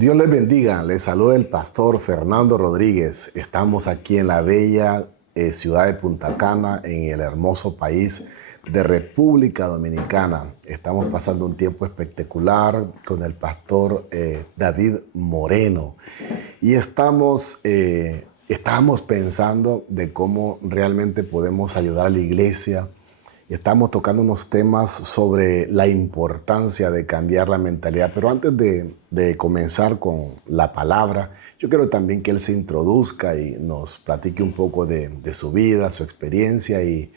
Dios les bendiga, les saluda el pastor Fernando Rodríguez. Estamos aquí en la bella ciudad de Punta Cana, en el hermoso país de República Dominicana. Estamos pasando un tiempo espectacular con el pastor David Moreno y estábamos pensando de cómo realmente podemos ayudar a la iglesia. Estamos tocando unos temas sobre la importancia de cambiar la mentalidad. Pero antes de comenzar con la palabra, yo quiero también que él se introduzca y nos platique un poco de su vida, su experiencia y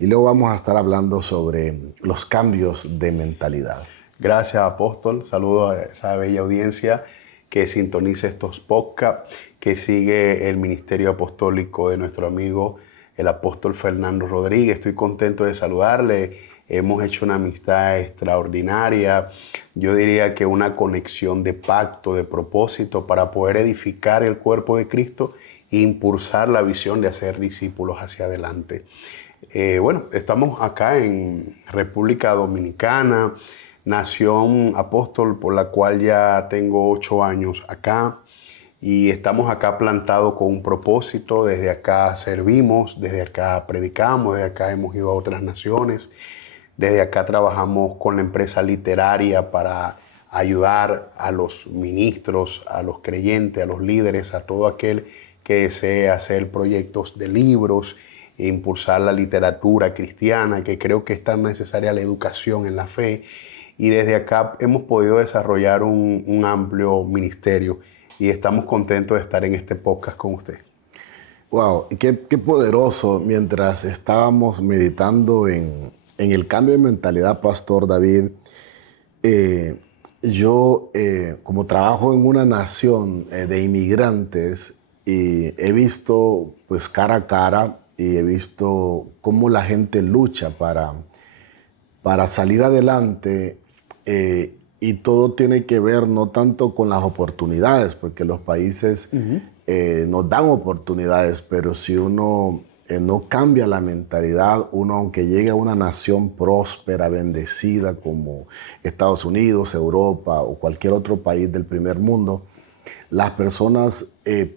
luego vamos a estar hablando sobre los cambios de mentalidad. Gracias, apóstol. Saludo a esa bella audiencia que sintoniza estos podcasts, que sigue el ministerio apostólico de nuestro amigo el apóstol Fernando Rodríguez. Estoy contento de saludarle. Hemos hecho una amistad extraordinaria. Yo diría que una conexión de pacto, de propósito para poder edificar el cuerpo de Cristo e impulsar la visión de hacer discípulos hacia adelante. Estamos acá en República Dominicana, nación apóstol por la cual ya tengo 8 años acá. Y estamos acá plantados con un propósito. Desde acá servimos, desde acá predicamos, desde acá hemos ido a otras naciones. Desde acá trabajamos con la empresa literaria para ayudar a los ministros, a los creyentes, a los líderes, a todo aquel que desee hacer proyectos de libros e impulsar la literatura cristiana, que creo que es tan necesaria la educación en la fe. Y desde acá hemos podido desarrollar un amplio ministerio. Y estamos contentos de estar en este podcast con usted. Wow, qué poderoso. Mientras estábamos meditando en el cambio de mentalidad, Pastor David, yo como trabajo en una nación de inmigrantes, y he visto pues cara a cara y he visto cómo la gente lucha para salir adelante. Y todo tiene que ver no tanto con las oportunidades, porque los países nos dan oportunidades, pero si uno no cambia la mentalidad, uno aunque llegue a una nación próspera, bendecida como Estados Unidos, Europa o cualquier otro país del primer mundo, las personas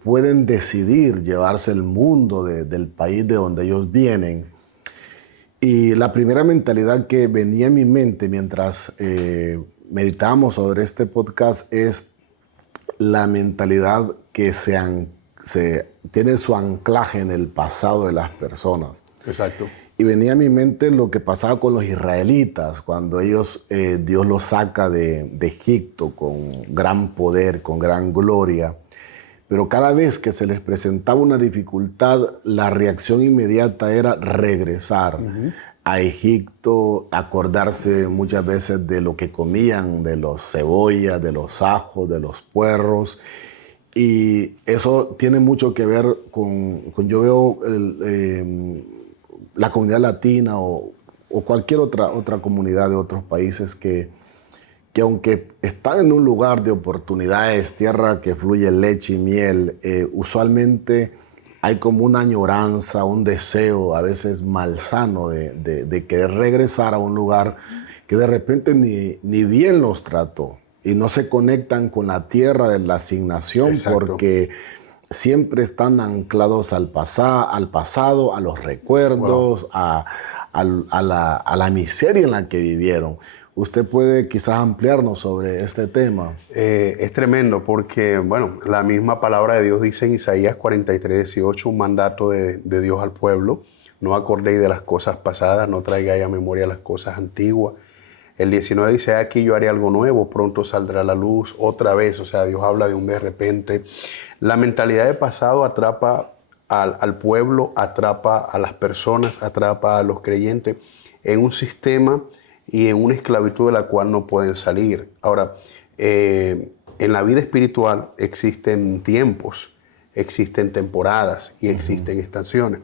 pueden decidir llevarse el mundo del país de donde ellos vienen. Y la primera mentalidad que venía en mi mente mientras meditamos sobre este podcast es la mentalidad que tiene su anclaje en el pasado de las personas. Exacto. Y venía a mi mente lo que pasaba con los israelitas, cuando ellos, Dios los saca de Egipto con gran poder, con gran gloria. Pero cada vez que se les presentaba una dificultad, la reacción inmediata era regresar a Egipto, acordarse muchas veces de lo que comían, de los cebollas, de los ajos, de los puerros. Y eso tiene mucho que ver con yo veo la comunidad latina o cualquier otra comunidad de otros países que aunque están en un lugar de oportunidades, tierra que fluye leche y miel, usualmente hay como una añoranza, un deseo a veces malsano de querer regresar a un lugar que de repente ni bien los trató y no se conectan con la tierra de la asignación. Exacto. Porque siempre están anclados al pasado, a los recuerdos, wow, a la miseria en la que vivieron. ¿Usted puede quizás ampliarnos sobre este tema? Es tremendo porque, bueno, la misma palabra de Dios dice en Isaías 43:18, un mandato de Dios al pueblo: no acordéis de las cosas pasadas, no traigáis a memoria las cosas antiguas. El 19 dice: aquí yo haré algo nuevo, pronto saldrá la luz otra vez. O sea, Dios habla de un de repente. La mentalidad de pasado atrapa al pueblo, atrapa a las personas, atrapa a los creyentes en un sistema y en una esclavitud de la cual no pueden salir. Ahora, en la vida espiritual existen tiempos, existen temporadas y existen estaciones.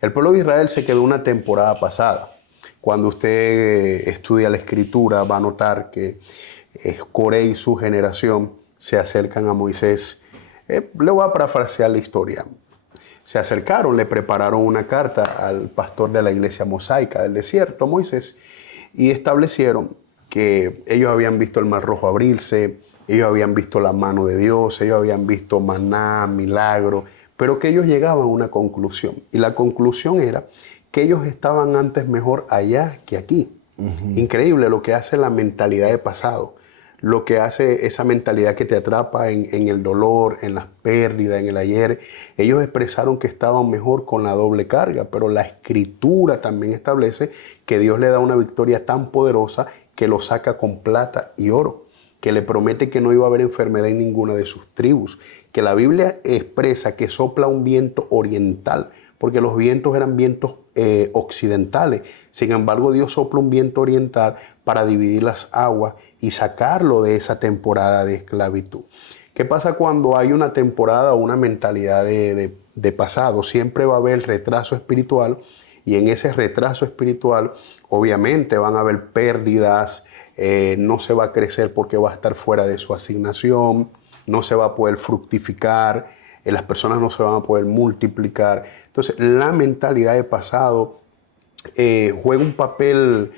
El pueblo de Israel se quedó una temporada pasada. Cuando usted estudia la Escritura va a notar que Coré y su generación se acercan a Moisés. Le voy a parafrasear la historia. Se acercaron, le prepararon una carta al pastor de la iglesia mosaica del desierto, Moisés, y establecieron que ellos habían visto el Mar Rojo abrirse, ellos habían visto la mano de Dios, ellos habían visto maná, milagro, pero que ellos llegaban a una conclusión. Y la conclusión era que ellos estaban antes mejor allá que aquí. Increíble lo que hace la mentalidad de pasado, lo que hace esa mentalidad que te atrapa en el dolor, en las pérdidas, en el ayer. Ellos expresaron que estaban mejor con la doble carga, pero la Escritura también establece que Dios le da una victoria tan poderosa que lo saca con plata y oro, que le promete que no iba a haber enfermedad en ninguna de sus tribus, que la Biblia expresa que sopla un viento oriental, porque los vientos eran vientos occidentales. Sin embargo, Dios sopla un viento oriental para dividir las aguas y sacarlo de esa temporada de esclavitud. ¿Qué pasa cuando hay una temporada o una mentalidad de pasado? Siempre va a haber retraso espiritual, y en ese retraso espiritual obviamente van a haber pérdidas, no se va a crecer porque va a estar fuera de su asignación, no se va a poder fructificar, las personas no se van a poder multiplicar. Entonces, la mentalidad de pasado juega un papel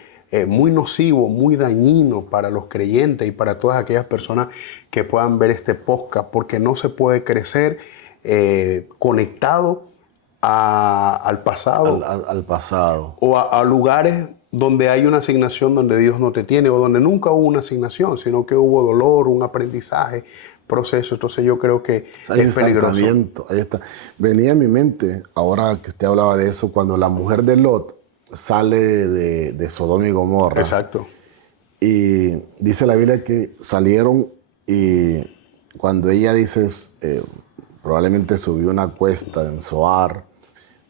muy nocivo, muy dañino para los creyentes y para todas aquellas personas que puedan ver este podcast, porque no se puede crecer conectado al pasado. Al pasado. O a lugares donde hay una asignación donde Dios no te tiene, o donde nunca hubo una asignación, sino que hubo dolor, un aprendizaje, proceso. Entonces yo creo que es peligroso. Ahí está. Venía a mi mente, ahora que usted hablaba de eso, cuando la mujer de Lot sale de Sodoma y Gomorra. Exacto. Y dice la Biblia que salieron, y cuando ella dice, probablemente subió una cuesta en Zoar,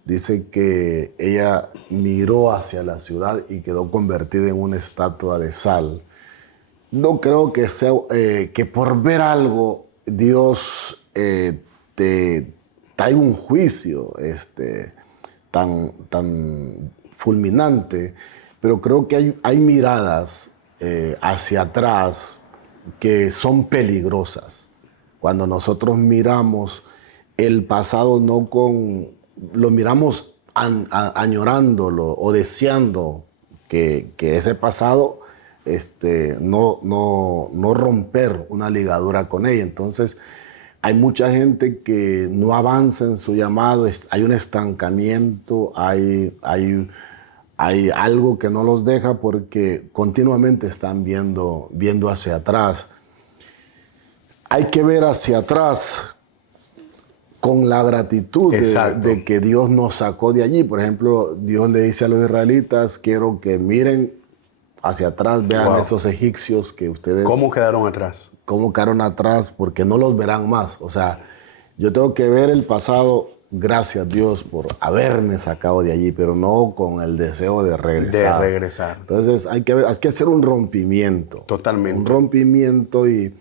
dice que ella miró hacia la ciudad y quedó convertida en una estatua de sal. No creo que sea que por ver algo Dios te traiga un juicio tan fulminante, pero creo que hay miradas hacia atrás que son peligrosas. Cuando nosotros miramos el pasado, lo miramos añorándolo o deseando que ese pasado no romper una ligadura con ella. Entonces, hay mucha gente que no avanza en su llamado, hay un estancamiento, hay algo que no los deja porque continuamente están viendo hacia atrás. Hay que ver hacia atrás con la gratitud de que Dios nos sacó de allí. Por ejemplo, Dios le dice a los israelitas, quiero que miren hacia atrás, vean esos egipcios que ustedes... ¿Cómo quedaron atrás? ¿Cómo quedaron atrás? Porque no los verán más. O sea, yo tengo que ver el pasado, gracias a Dios por haberme sacado de allí, pero no con el deseo de regresar. Entonces hay que hacer un rompimiento. Totalmente. Un rompimiento, y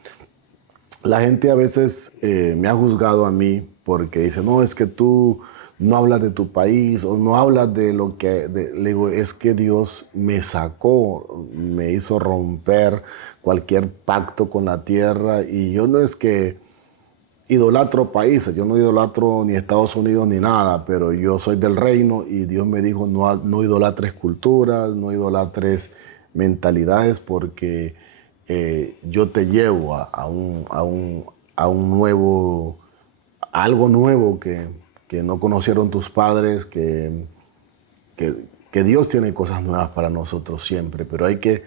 la gente a veces me ha juzgado a mí porque dice, no, es que tú no hablas de tu país o no hablas de lo que... Le digo, es que Dios me sacó, me hizo romper cualquier pacto con la tierra, y yo no es que idolatro países, yo no idolatro ni Estados Unidos ni nada, pero yo soy del reino y Dios me dijo, no idolatres culturas, no idolatres mentalidades, porque yo te llevo a algo nuevo que no conocieron tus padres, que Dios tiene cosas nuevas para nosotros siempre, pero hay que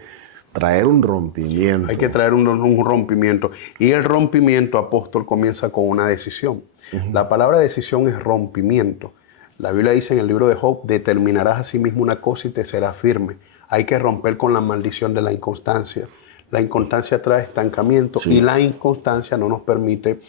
traer un rompimiento. Hay que traer un rompimiento. Y el rompimiento, apóstol, comienza con una decisión. La palabra decisión es rompimiento. La Biblia dice en el libro de Job, determinarás a sí mismo una cosa y te será firme. Hay que romper con la maldición de la inconstancia. La inconstancia trae estancamiento, y la inconstancia no nos permite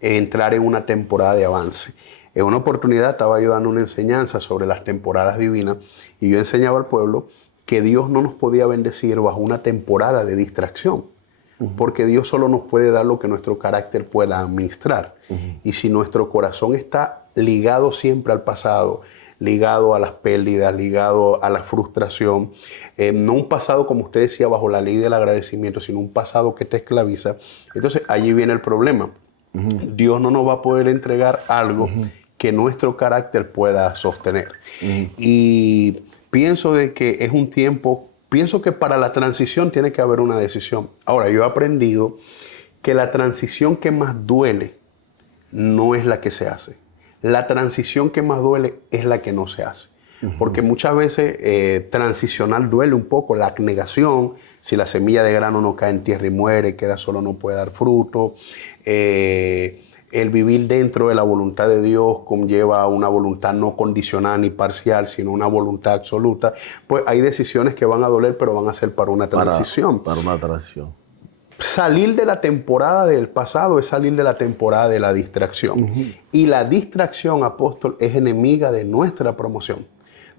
entrar en una temporada de avance. En una oportunidad estaba yo dando una enseñanza sobre las temporadas divinas, y yo enseñaba al pueblo que Dios no nos podía bendecir bajo una temporada de distracción, porque Dios solo nos puede dar lo que nuestro carácter pueda administrar. Y si nuestro corazón está ligado siempre al pasado, ligado a las pérdidas, ligado a la frustración, no un pasado, como usted decía, bajo la ley del agradecimiento, sino un pasado que te esclaviza, entonces allí viene el problema. Dios no nos va a poder entregar algo que nuestro carácter pueda sostener. Y pienso de que es un tiempo, pienso que para la transición tiene que haber una decisión. Ahora, yo he aprendido que la transición que más duele no es la que se hace. La transición que más duele es la que no se hace. Porque muchas veces transicionar duele un poco, la abnegación, si la semilla de grano no cae en tierra y muere, queda solo, no puede dar fruto. El vivir dentro de la voluntad de Dios conlleva una voluntad no condicionada ni parcial, sino una voluntad absoluta. Pues hay decisiones que van a doler, pero van a ser para una transición. Para una transición. Salir de la temporada del pasado es salir de la temporada de la distracción. Y la distracción, apóstol, es enemiga de nuestra promoción.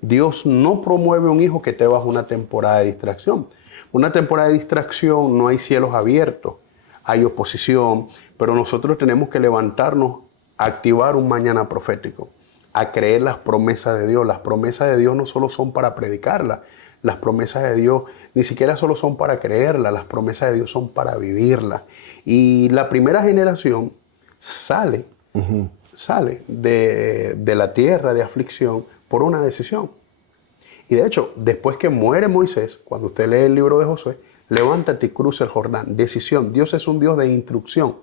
Dios no promueve un hijo que te bajo una temporada de distracción. Una temporada de distracción no hay cielos abiertos, hay oposición, pero nosotros tenemos que levantarnos a activar un mañana profético, a creer las promesas de Dios. Las promesas de Dios no solo son para predicarlas, las promesas de Dios ni siquiera solo son para creerlas, las promesas de Dios son para vivirlas. Y la primera generación sale de la tierra de aflicción por una decisión. Y de hecho, después que muere Moisés, cuando usted lee el libro de Josué, levántate y cruza el Jordán. Decisión. Dios es un Dios de instrucción.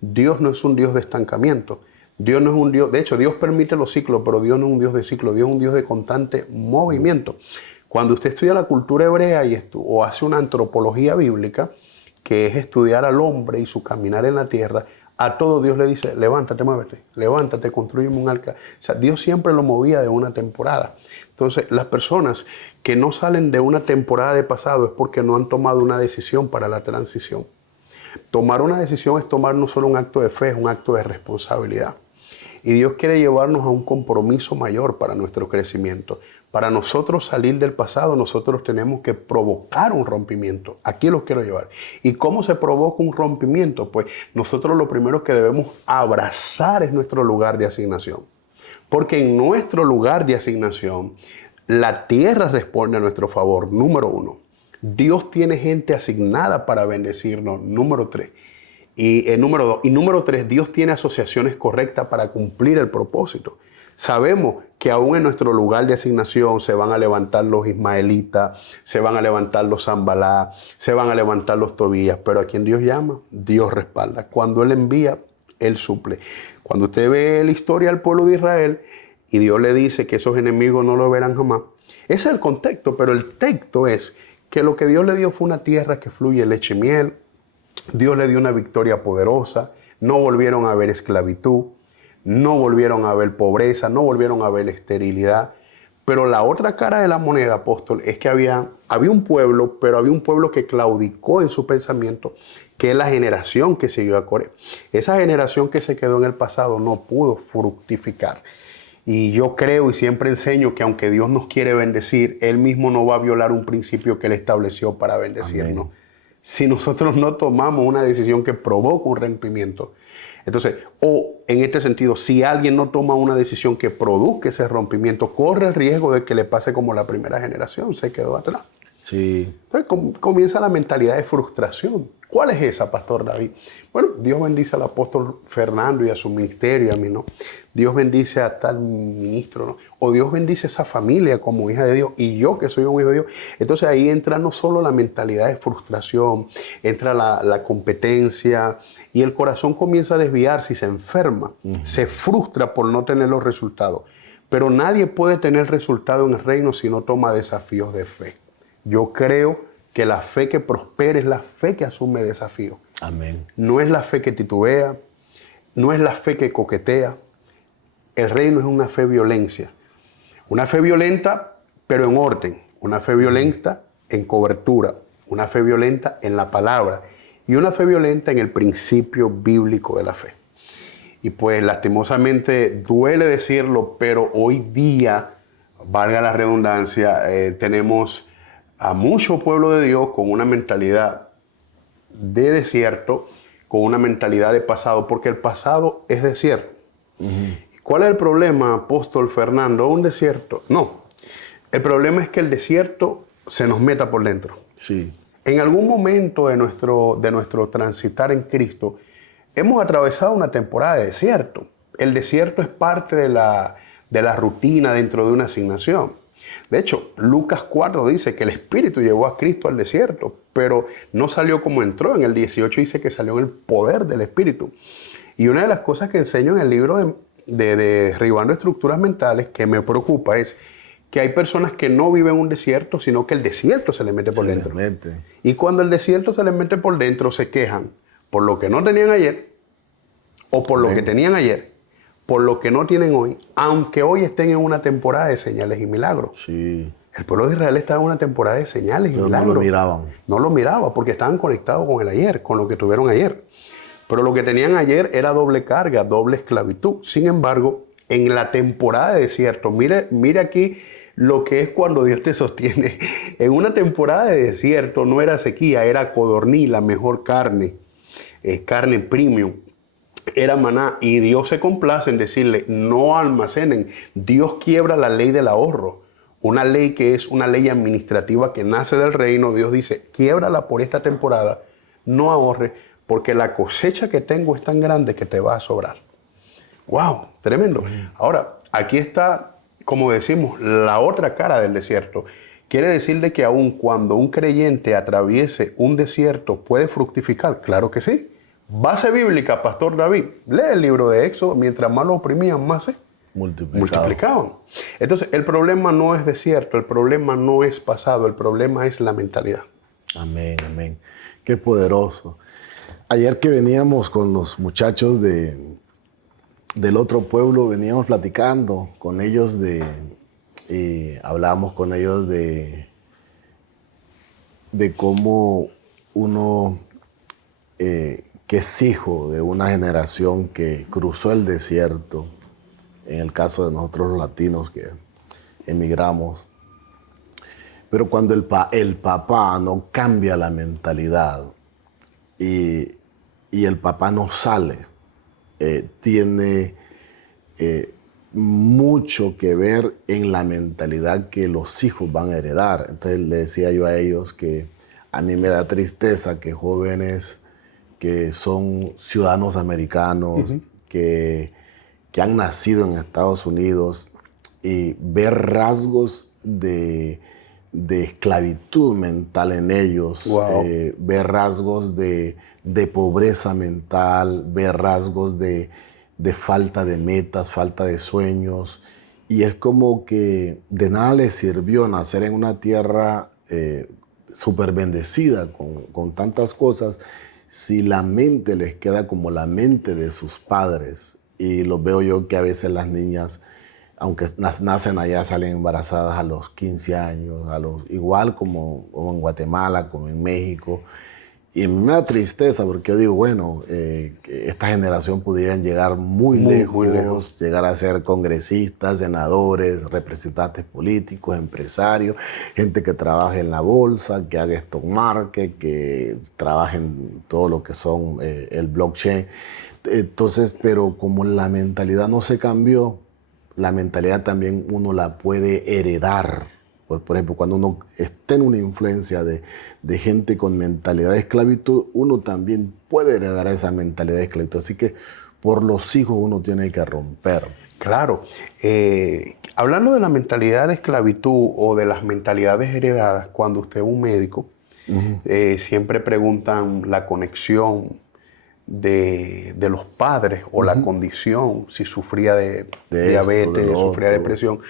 Dios no es un Dios de estancamiento. Dios no es un Dios, de hecho, Dios permite los ciclos, pero Dios no es un Dios de ciclo, Dios es un Dios de constante movimiento. Cuando usted estudia la cultura hebrea o hace una antropología bíblica, que es estudiar al hombre y su caminar en la tierra, a todo Dios le dice, levántate, muévete, levántate, construyeme un arca. O sea, Dios siempre lo movía de una temporada. Entonces, las personas que no salen de una temporada de pasado es porque no han tomado una decisión para la transición. Tomar una decisión es tomar no solo un acto de fe, es un acto de responsabilidad. Y Dios quiere llevarnos a un compromiso mayor para nuestro crecimiento. Para nosotros salir del pasado, nosotros tenemos que provocar un rompimiento. Aquí los quiero llevar. ¿Y cómo se provoca un rompimiento? Pues nosotros lo primero que debemos abrazar es nuestro lugar de asignación. Porque en nuestro lugar de asignación, la tierra responde a nuestro favor, número 1. Dios tiene gente asignada para bendecirnos, número 3. Y número 2. Y número 3, Dios tiene asociaciones correctas para cumplir el propósito. Sabemos que aún en nuestro lugar de asignación se van a levantar los ismaelitas, se van a levantar los Zambalá, se van a levantar los Tobías, pero a quien Dios llama, Dios respalda. Cuando Él envía, Él suple. Cuando usted ve la historia del pueblo de Israel y Dios le dice que esos enemigos no lo verán jamás, ese es el contexto, pero el texto es que lo que Dios le dio fue una tierra que fluye leche y miel. Dios le dio una victoria poderosa, no volvieron a ver esclavitud, no volvieron a ver pobreza, no volvieron a ver esterilidad. Pero la otra cara de la moneda, apóstol, es que había un pueblo, pero había un pueblo que claudicó en su pensamiento, que es la generación que siguió a Coré. Esa generación que se quedó en el pasado no pudo fructificar. Y yo creo y siempre enseño que aunque Dios nos quiere bendecir, Él mismo no va a violar un principio que Él estableció para bendecirnos. Amén. Si nosotros no tomamos una decisión que provoca un rompimiento. Entonces, o en este sentido, si alguien no toma una decisión que produzca ese rompimiento, corre el riesgo de que le pase como la primera generación, se quedó atrás. Sí. Entonces comienza la mentalidad de frustración. ¿Cuál es esa, Pastor David? Bueno, Dios bendice al apóstol Fernando y a su ministerio y a mí, ¿no? Dios bendice a tal ministro, ¿no? O Dios bendice a esa familia como hija de Dios y yo que soy un hijo de Dios. Entonces ahí entra no solo la mentalidad de frustración, entra la competencia y el corazón comienza a desviarse y se enferma, se frustra por no tener los resultados. Pero nadie puede tener resultado en el reino si no toma desafíos de fe. Yo creo que la fe que prospera es la fe que asume desafíos. Amén. No es la fe que titubea, no es la fe que coquetea. El reino es una fe violencia. Una fe violenta, pero en orden. Una fe violenta en cobertura. Una fe violenta en la palabra. Y una fe violenta en el principio bíblico de la fe. Y pues lastimosamente duele decirlo, pero hoy día, valga la redundancia, tenemos a mucho pueblo de Dios con una mentalidad de desierto, con una mentalidad de pasado, porque el pasado es desierto. ¿Y cuál es el problema, apóstol Fernando? ¿Un desierto? No. El problema es que el desierto se nos meta por dentro. Sí. En algún momento de nuestro transitar en Cristo, hemos atravesado una temporada de desierto. El desierto es parte de la rutina dentro de una asignación. De hecho, Lucas 4 dice que el Espíritu llevó a Cristo al desierto, pero no salió como entró. En el 18 dice que salió en el poder del Espíritu. Y una de las cosas que enseño en el libro de Derribando Estructuras Mentales que me preocupa es que hay personas que no viven un desierto, sino que el desierto se les mete por dentro. Y cuando el desierto se les mete por dentro, se quejan por lo que no tenían ayer o por lo que tenían ayer, por lo que no tienen hoy, aunque hoy estén en una temporada de señales y milagros. Sí. El pueblo de Israel estaba en una temporada de señales y milagros. No lo miraban. No lo miraba porque estaban conectados con el ayer, con lo que tuvieron ayer. Pero lo que tenían ayer era doble carga, doble esclavitud. Sin embargo, en la temporada de desierto, mire aquí lo que es cuando Dios te sostiene. En una temporada de desierto no era sequía, era codorniz, la mejor carne, carne premium. Era maná y Dios se complace en decirle no almacenen. Dios quiebra la ley del ahorro, una ley que es una ley administrativa que nace del reino. Dios dice quiébrala por esta temporada, no ahorre porque la cosecha que tengo es tan grande que te va a sobrar. ¡Wow! Tremendo. Ahora, aquí está, como decimos, la otra cara del desierto. Quiere decirle que aun cuando un creyente atraviese un desierto puede fructificar. Claro que sí. Base bíblica, Pastor David. Lee el libro de Éxodo. Mientras más lo oprimían, más se multiplicaban. Entonces, el problema no es desierto, el problema no es pasado, el problema es la mentalidad. Amén, amén. Qué poderoso. Ayer que veníamos con los muchachos del otro pueblo, veníamos platicando con ellos hablábamos con ellos de cómo uno que es hijo de una generación que cruzó el desierto, en el caso de nosotros los latinos que emigramos, pero cuando el papá no cambia la mentalidad y el papá no sale, tiene mucho que ver en la mentalidad que los hijos van a heredar. Entonces le decía yo a ellos que a mí me da tristeza que jóvenes que son ciudadanos americanos, que han nacido en Estados Unidos, y ver rasgos de esclavitud mental en ellos, ver rasgos de pobreza mental, ver rasgos de falta de metas, falta de sueños. Y es como que de nada les sirvió nacer en una tierra súper bendecida con tantas cosas si la mente les queda como la mente de sus padres. Y lo veo yo que a veces las niñas, aunque nacen allá, salen embarazadas a los 15 años, igual como en Guatemala, como en México. Y me da tristeza porque yo digo, bueno, que esta generación pudieran llegar muy lejos, llegar a ser congresistas, senadores, representantes políticos, empresarios, gente que trabaje en la bolsa, que haga stock market, que trabaje en todo lo que son el blockchain. Entonces, pero como la mentalidad no se cambió, la mentalidad también uno la puede heredar. Por ejemplo, cuando uno está en una influencia de gente con mentalidad de esclavitud, uno también puede heredar esa mentalidad de esclavitud. Así que por los hijos uno tiene que romper. Claro. Hablando de la mentalidad de esclavitud o de las mentalidades heredadas, cuando usted es un médico, siempre preguntan la conexión de los padres o la condición, si sufría de diabetes, sufría de depresión.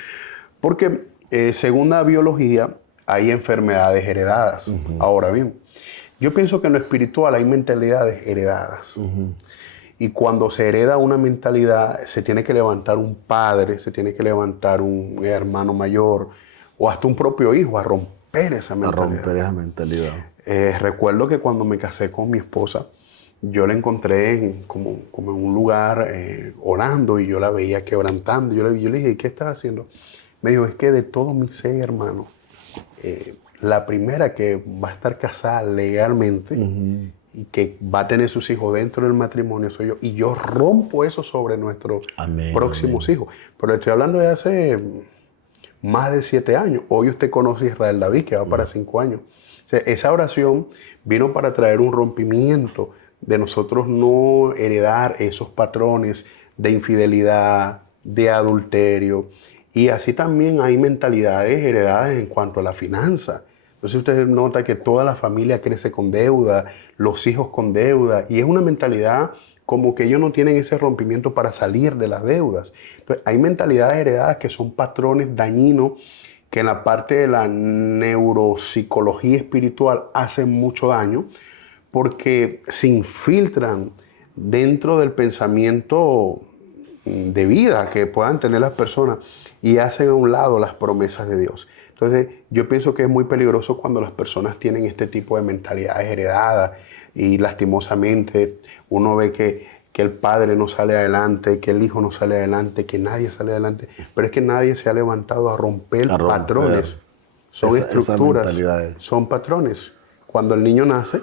Porque según la biología, hay enfermedades heredadas. Ahora bien, yo pienso que en lo espiritual hay mentalidades heredadas. Y cuando se hereda una mentalidad, se tiene que levantar un padre, se tiene que levantar un hermano mayor o hasta un propio hijo a romper esa mentalidad. Recuerdo que cuando me casé con mi esposa, yo la encontré como en un lugar orando y yo la veía quebrantando. Yo le dije, ¿qué estás haciendo? Me dijo, es que de todos mis 6 hermanos, la primera que va a estar casada legalmente y que va a tener sus hijos dentro del matrimonio soy yo. Y yo rompo eso sobre nuestros próximos hijos. Pero le estoy hablando de hace más de 7 años. Hoy usted conoce a Israel David, que va para 5 años. O sea, esa oración vino para traer un rompimiento de nosotros no heredar esos patrones de infidelidad, de adulterio. Y así también hay mentalidades heredadas en cuanto a la finanza. Entonces usted nota que toda la familia crece con deuda, los hijos con deuda, y es una mentalidad como que ellos no tienen ese rompimiento para salir de las deudas. Entonces hay mentalidades heredadas que son patrones dañinos que en la parte de la neuropsicología espiritual hacen mucho daño porque se infiltran dentro del pensamiento de vida que puedan tener las personas y hacen a un lado las promesas de Dios. Entonces, yo pienso que es muy peligroso cuando las personas tienen este tipo de mentalidades heredadas y lastimosamente uno ve que el padre no sale adelante, que el hijo no sale adelante, que nadie sale adelante, pero es que nadie se ha levantado a romper patrones. Son estructuras, son patrones. Cuando el niño nace,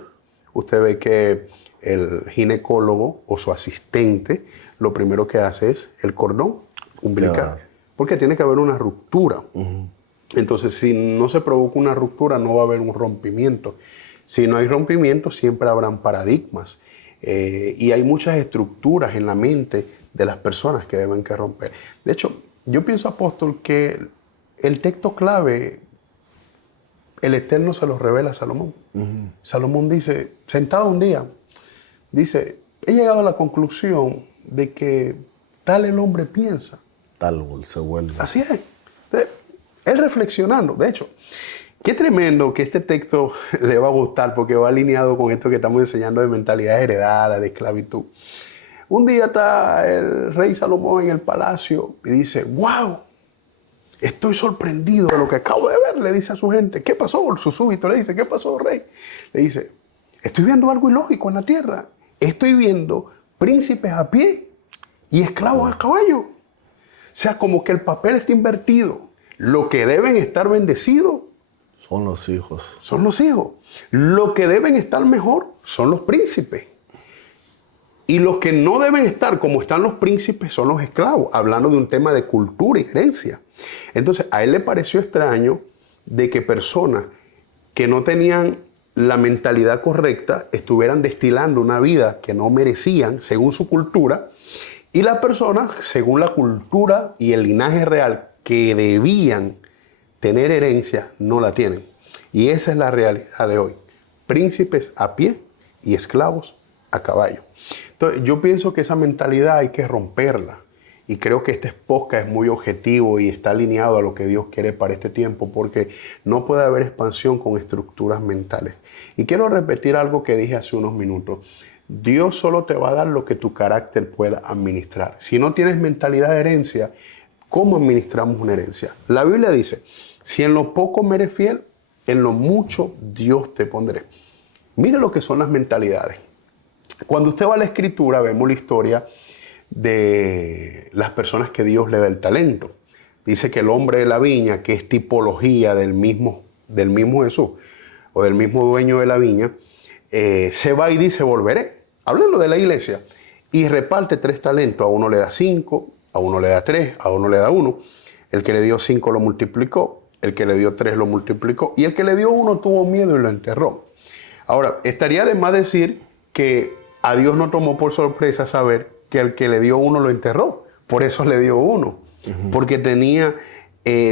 usted ve que el ginecólogo o su asistente lo primero que hace es el cordón umbilical, porque tiene que haber una ruptura. Entonces, si no se provoca una ruptura, no va a haber un rompimiento. Si no hay rompimiento, siempre habrán paradigmas. Y hay muchas estructuras en la mente de las personas que deben que romper. De hecho, yo pienso, apóstol, que el texto clave, el Eterno se lo revela a Salomón. Salomón dice, sentado un día, dice, he llegado a la conclusión de que tal el hombre piensa. Tal se vuelve. Así es. Él reflexionando. De hecho, qué tremendo que este texto le va a gustar porque va alineado con esto que estamos enseñando de mentalidad heredada, de esclavitud. Un día está el rey Salomón en el palacio y dice, wow, estoy sorprendido de lo que acabo de ver, le dice a su gente. ¿Qué pasó? Su súbdito le dice, ¿qué pasó, rey? Le dice, estoy viendo algo ilógico en la tierra. Estoy viendo príncipes a pie y esclavos a caballo. O sea, como que el papel está invertido. Lo que deben estar bendecidos son los hijos. Son los hijos. Lo que deben estar mejor son los príncipes. Y los que no deben estar como están los príncipes son los esclavos, hablando de un tema de cultura y herencia. Entonces, a él le pareció extraño de que personas que no tenían la mentalidad correcta estuvieran destilando una vida que no merecían según su cultura, y las personas, según la cultura y el linaje real que debían tener herencia, no la tienen. Y esa es la realidad de hoy. Príncipes a pie y esclavos a caballo. Entonces, yo pienso que esa mentalidad hay que romperla. Y creo que este podcast es muy objetivo y está alineado a lo que Dios quiere para este tiempo, porque no puede haber expansión con estructuras mentales. Y quiero repetir algo que dije hace unos minutos. Dios solo te va a dar lo que tu carácter pueda administrar. Si no tienes mentalidad de herencia, ¿cómo administramos una herencia? La Biblia dice, si en lo poco me eres fiel, en lo mucho Dios te pondré. Mire lo que son las mentalidades. Cuando usted va a la Escritura, vemos la historia de las personas que Dios le da el talento. Dice que el hombre de la viña, que es tipología del mismo Jesús, o del mismo dueño de la viña, se va y dice, volveré. Hablando de la iglesia. Y reparte 3 talentos. A uno le da 5, a uno le da 3, a uno le da 1. El que le dio 5 lo multiplicó, el que le dio 3 lo multiplicó, y el que le dio 1 tuvo miedo y lo enterró. Ahora, estaría de más decir que a Dios no tomó por sorpresa saber que el que le dio 1 lo enterró. Por eso le dio 1. Porque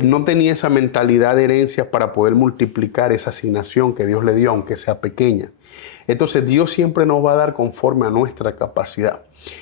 no tenía esa mentalidad de herencia para poder multiplicar esa asignación que Dios le dio, aunque sea pequeña. Entonces, Dios siempre nos va a dar conforme a nuestra capacidad.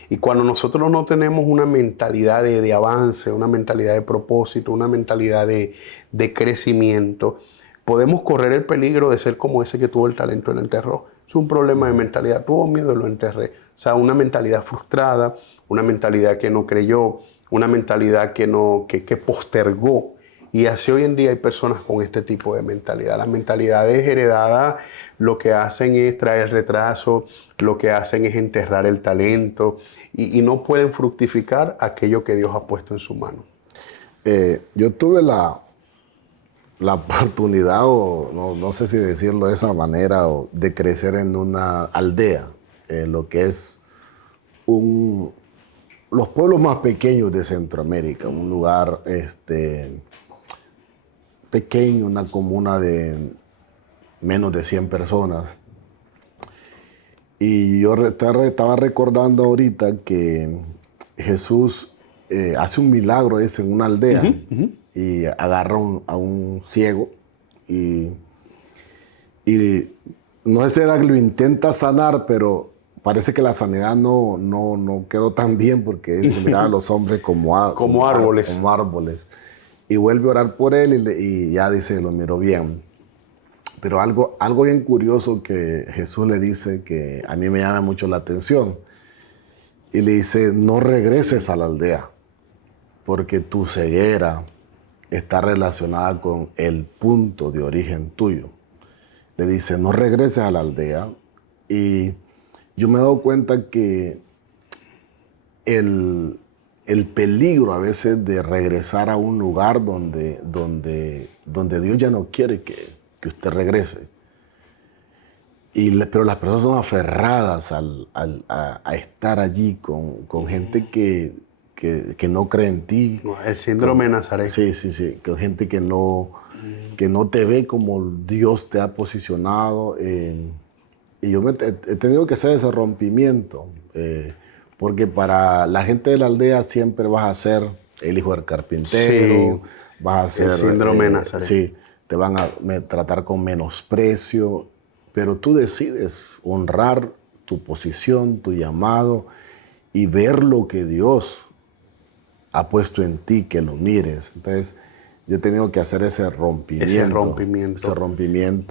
Y cuando nosotros no tenemos una mentalidad de avance, una mentalidad de propósito, una mentalidad de crecimiento, podemos correr el peligro de ser como ese que tuvo el talento y lo enterró. Es un problema de mentalidad. Tuvo miedo y lo enterré. O sea, una mentalidad frustrada, una mentalidad que no creyó, una mentalidad que postergó. Y así hoy en día hay personas con este tipo de mentalidad. Las mentalidades heredadas lo que hacen es traer retraso, lo que hacen es enterrar el talento y no pueden fructificar aquello que Dios ha puesto en su mano. Yo tuve la oportunidad, o no sé si decirlo de esa manera, de crecer en una aldea, lo que es los pueblos más pequeños de Centroamérica, un lugar pequeño, una comuna de menos de 100 personas. Y yo estaba recordando ahorita que Jesús hace un milagro dice, en una aldea y agarra a un ciego y no sé si era que lo intenta sanar, pero parece que la sanidad no quedó tan bien porque él miraba a los hombres como árboles. Como árboles. Y vuelve a orar por él y ya dice, lo miró bien. Pero algo bien curioso que Jesús le dice que a mí me llama mucho la atención. Y le dice, no regreses a la aldea, porque tu ceguera está relacionada con el punto de origen tuyo. Le dice, no regreses a la aldea. Y yo me he dado cuenta que el peligro a veces de regresar a un lugar donde Dios ya no quiere que usted regrese. Pero las personas son aferradas a estar allí con gente que no cree en ti. El síndrome de Nazaret. Sí, con gente que no te ve como Dios te ha posicionado. Y yo he tenido que hacer ese rompimiento, porque para la gente de la aldea siempre vas a ser el hijo del carpintero, vas a ser... El síndrome de Nazaret. Sí, te van a tratar con menosprecio, pero tú decides honrar tu posición, tu llamado y ver lo que Dios ha puesto en ti, que lo mires. Entonces, yo he tenido que hacer ese rompimiento.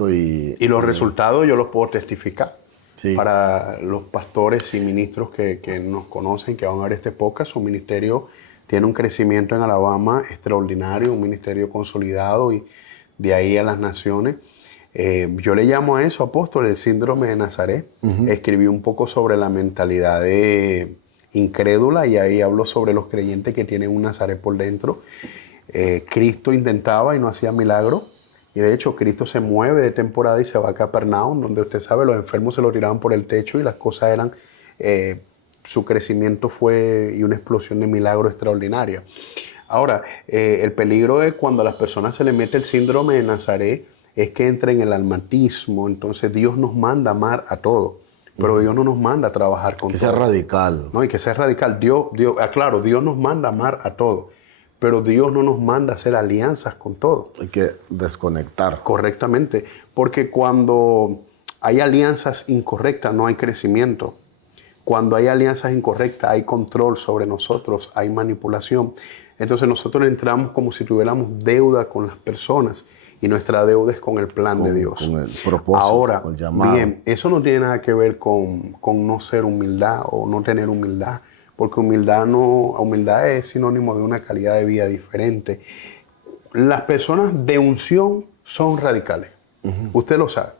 Y los resultados yo los puedo testificar. Sí. Para los pastores y ministros que nos conocen, que van a ver este podcast, su ministerio tiene un crecimiento en Alabama extraordinario, un ministerio consolidado y de ahí a las naciones. Yo le llamo a eso, apóstol, el síndrome de Nazaret. Escribí un poco sobre la mentalidad incrédula y ahí hablo sobre los creyentes que tienen un Nazaret por dentro. Cristo intentaba y no hacía milagro. Y de hecho, Cristo se mueve de temporada y se va a Capernaum, donde usted sabe, los enfermos se lo tiraban por el techo y las cosas eran... su crecimiento fue y una explosión de milagro extraordinaria. Ahora, el peligro es cuando a las personas se le mete el síndrome de Nazaret, es que entra en el almatismo. Entonces Dios nos manda amar a todos, pero Dios no nos manda a trabajar con todos. Que sea radical. No, hay que ser radical. Claro, Dios nos manda amar a todos, pero Dios no nos manda a hacer alianzas con todos. Hay que desconectar. Correctamente, porque cuando hay alianzas incorrectas no hay crecimiento. Cuando hay alianzas incorrectas hay control sobre nosotros, hay manipulación. Entonces nosotros entramos como si tuviéramos deuda con las personas y nuestra deuda es con el plan de Dios. Con el propósito, ahora, con el llamado. Bien, eso no tiene nada que ver con no ser humildad o no tener humildad, porque humildad es sinónimo de una calidad de vida diferente. Las personas de unción son radicales. Usted lo sabe.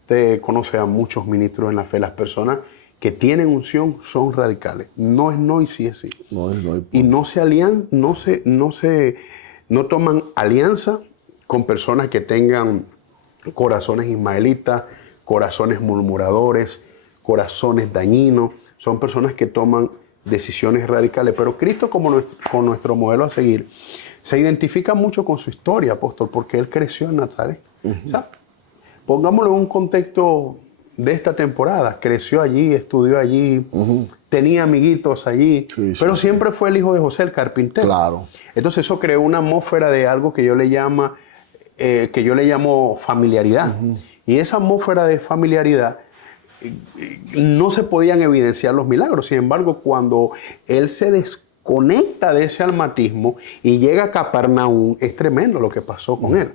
Usted conoce a muchos ministros en la fe. Las personas que tienen unción son radicales. No es no y sí es sí. No es no y no se alían, no toman alianza con personas que tengan corazones ismaelitas, corazones murmuradores, corazones dañinos. Son personas que toman decisiones radicales. Pero Cristo, como con nuestro modelo a seguir, se identifica mucho con su historia, apóstol, porque Él creció en Nazaret. O sea, pongámoslo en un contexto de esta temporada. Creció allí, estudió allí, tenía amiguitos allí, pero siempre fue el hijo de José, el carpintero. Claro. Entonces eso creó una atmósfera de algo que yo le llamo familiaridad. Y esa atmósfera de familiaridad no se podían evidenciar los milagros. Sin embargo, cuando él se desconecta de ese almatismo y llega a Capernaum, es tremendo lo que pasó con él.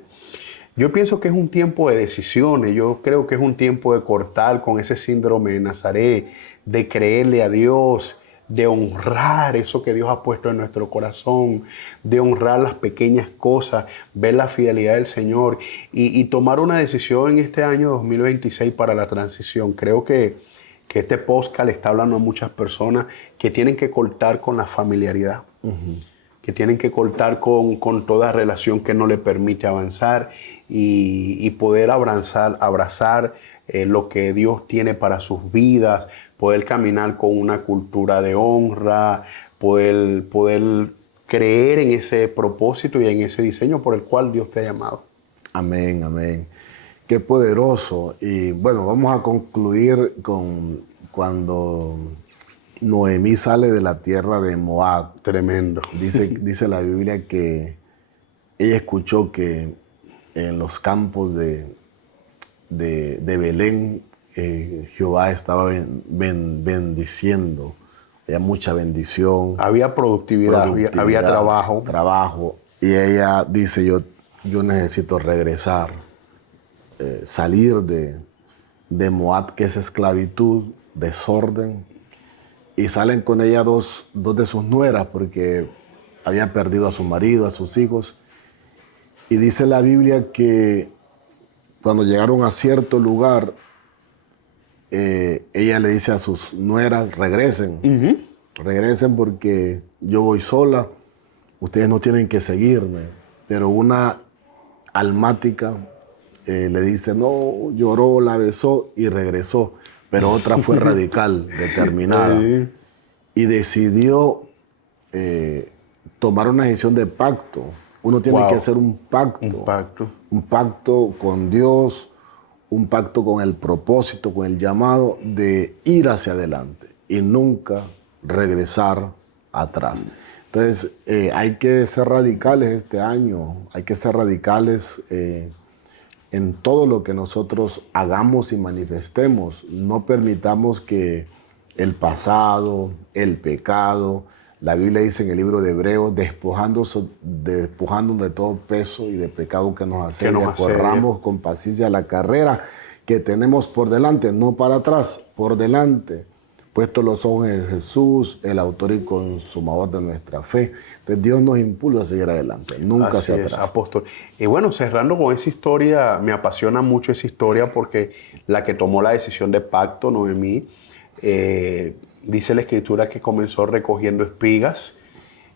Yo pienso que es un tiempo de decisiones. Yo creo que es un tiempo de cortar con ese síndrome de Nazaret, de creerle a Dios, de honrar eso que Dios ha puesto en nuestro corazón, de honrar las pequeñas cosas, ver la fidelidad del Señor y tomar una decisión en este año 2026 para la transición. Creo que este podcast le está hablando a muchas personas que tienen que cortar con la familiaridad, que tienen que cortar con toda relación que no le permite avanzar y poder abrazar lo que Dios tiene para sus vidas, poder caminar con una cultura de honra, poder creer en ese propósito y en ese diseño por el cual Dios te ha llamado. Amén, amén. Qué poderoso. Y bueno, vamos a concluir con cuando Noemí sale de la tierra de Moab. Tremendo. Dice la Biblia que ella escuchó que en los campos de Belén Jehová estaba bendiciendo. Había mucha bendición. Había productividad, había trabajo. Trabajo. Y ella dice, yo necesito regresar, salir de Moab, que es esclavitud, desorden. Y salen con ella dos de sus nueras porque había perdido a su marido, a sus hijos. Y dice la Biblia que cuando llegaron a cierto lugar, ella le dice a sus nueras, regresen, regresen porque yo voy sola, ustedes no tienen que seguirme. Pero una almática le dice, no, lloró, la besó y regresó. Pero otra fue radical, determinada, y decidió tomar una decisión de pacto. Uno tiene que hacer un pacto con Dios, un pacto con el propósito, con el llamado de ir hacia adelante y nunca regresar atrás. Entonces, hay que ser radicales este año, hay que ser radicales en todo lo que nosotros hagamos y manifestemos. No permitamos que el pasado, el pecado, la Biblia dice en el libro de Hebreos, despojándonos de todo peso y de pecado que nos asedia, corramos con paciencia la carrera que tenemos por delante, no para atrás, por delante, puestos los ojos en Jesús, el autor y consumador de nuestra fe. Entonces Dios nos impulsa a seguir adelante, nunca hacia atrás. Apóstol. Y bueno, cerrando con esa historia, me apasiona mucho esa historia porque la que tomó la decisión de pacto, Noemí, dice la Escritura que comenzó recogiendo espigas,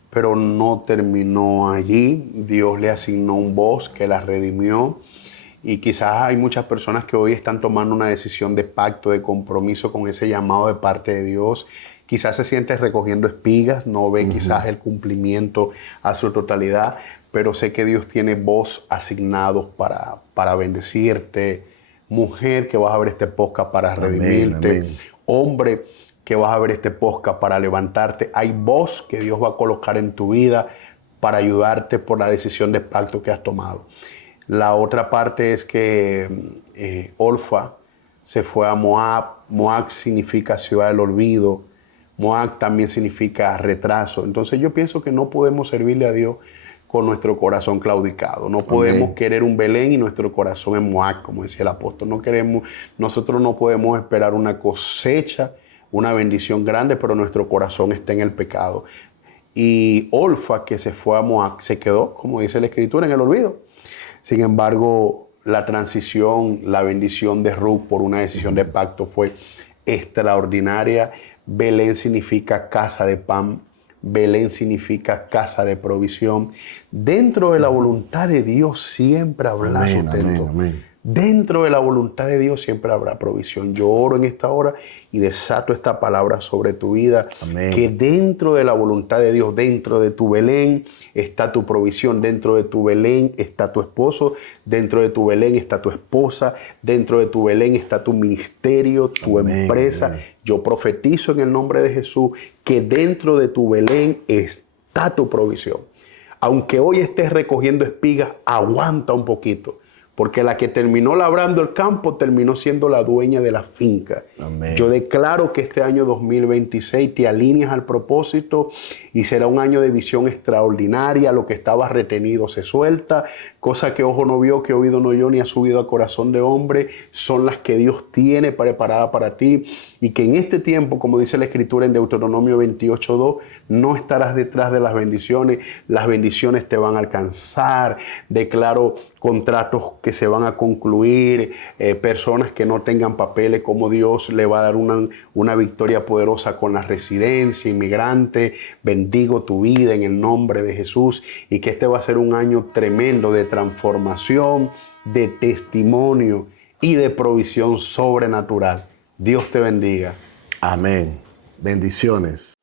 pero no terminó allí. Dios le asignó un bosque, la redimió. Y quizás hay muchas personas que hoy están tomando una decisión de pacto, de compromiso con ese llamado de parte de Dios. Quizás se siente recogiendo espigas, no ve quizás el cumplimiento a su totalidad, pero sé que Dios tiene voz asignados para bendecirte. Mujer, que vas a ver este podcast para redimirte. Amén. Hombre, que vas a ver este podcast para levantarte. Hay voz que Dios va a colocar en tu vida para ayudarte por la decisión de pacto que has tomado. La otra parte es que Orfa se fue a Moab. Moab significa ciudad del olvido. Moab también significa retraso. Entonces yo pienso que no podemos servirle a Dios con nuestro corazón claudicado. No podemos querer un Belén y nuestro corazón en Moab, como decía el apóstol. Nosotros no podemos esperar una cosecha, una bendición grande, pero nuestro corazón está en el pecado. Y Orfa, que se fue a Moab, se quedó, como dice la Escritura, en el olvido. Sin embargo, la transición, la bendición de Ruth por una decisión de pacto fue extraordinaria. Belén significa casa de pan. Belén significa casa de provisión. Dentro de la voluntad de Dios siempre habrá sustento. Dentro de la voluntad de Dios siempre habrá provisión. Yo oro en esta hora y desato esta palabra sobre tu vida. Amén. Que dentro de la voluntad de Dios, dentro de tu Belén está tu provisión. Dentro de tu Belén está tu esposo. Dentro de tu Belén está tu esposa. Dentro de tu Belén está tu ministerio, tu empresa. Amén. Yo profetizo en el nombre de Jesús que dentro de tu Belén está tu provisión. Aunque hoy estés recogiendo espigas, aguanta un poquito. Porque la que terminó labrando el campo terminó siendo la dueña de la finca. Amén. Yo declaro que este año 2026 te alineas al propósito y será un año de visión extraordinaria. Lo que estaba retenido se suelta. Cosa que ojo no vio, que oído no oyó, ni ha subido a corazón de hombre. Son las que Dios tiene preparada para ti. Y que en este tiempo, como dice la Escritura en Deuteronomio 28:2, no estarás detrás de las bendiciones. Las bendiciones te van a alcanzar. Declaro contratos que se van a concluir, personas que no tengan papeles, como Dios le va a dar una victoria poderosa con la residencia, inmigrante. Bendigo tu vida en el nombre de Jesús y que este va a ser un año tremendo de transformación, de testimonio y de provisión sobrenatural. Dios te bendiga. Amén. Bendiciones.